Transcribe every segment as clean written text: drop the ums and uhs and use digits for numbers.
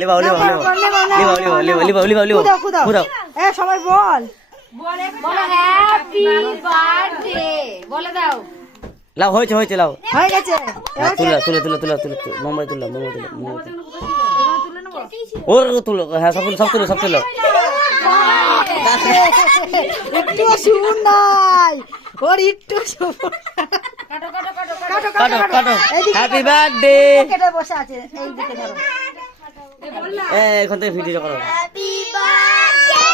লিবাও লিবাও লিবাও লিবাও লিবাও কুদাও এ সবাই বল বলো happy birthday বলে দাও। লাও হয়েছে হয়েছে লাও হয়ে গেছে তুলো মোমবাতি তুলো ওর তুলো হ্যাঁ সব তুলো একটু শুন নাই ওর একটু শুন কাটো হ্যাপি বার্থডে কেটে বসে আছে এই দিকে ধরো এখন থেকে ভিডিও করো হ্যাপি বার্থডে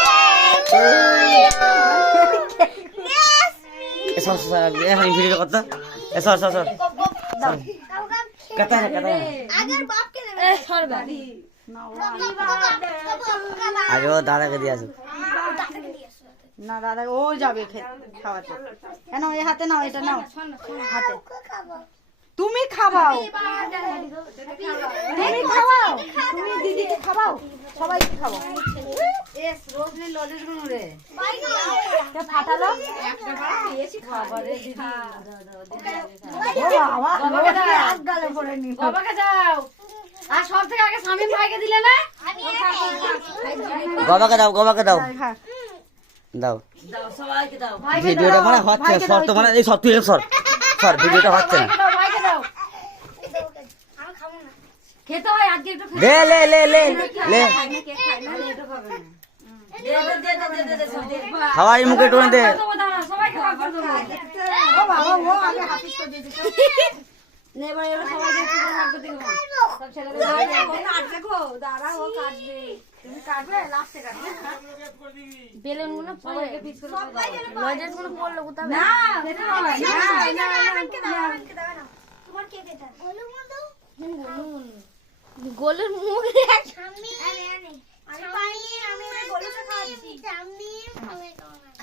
এখন ভিডিও করতে সর কাটা আগের বাপকে দেবে আগে ও দাদাকে দিয়ে আসো না দাদা ও যাবে খাওয়াতে কেন এই হাতে নাও এটা নাও হাতে তুমি খাওয়াও তুমি দিদিকে খাওয়াও সবাইকে খাওয়াও রোজলি লজেস গুলো রে কে ফাটালো খাবারে দিদি ও বাবা রোজলি এক গালে পড়ে নি বাবাকে যাও। আর সব থেকে আগে শামিম ভাইকে দিলে না? গবাকে দাও হ্যাঁ দাও দাও সবাইকে দাও। ভিডিওটা মানে হচ্ছে সর তো মানে এই সব তুই সর ভিডিওটা হচ্ছে না ভাইকে দাও। আমি খাবো না খেতে হয় আজকে একটু খেতে লে খাওয়াই মুখে টোনে দে সবাইকে ভাগ করে দেবো। ও বাবা ও আগে হাফিস করে দিয়ে দিছো নে এবার এরা সবাইকে একটু করে ভাগ করে দেবো। সব ছেলেদের বেলুন গুলো সবাইকে ফিক্স করে দাও। লজেস গুলো পড়লো কোথাও না খেতে হয় না তোমার কে খেতে গোলু মতো গোলের মুখ আমি পানি আমি গোলুকে খাওয়াচ্ছি আমি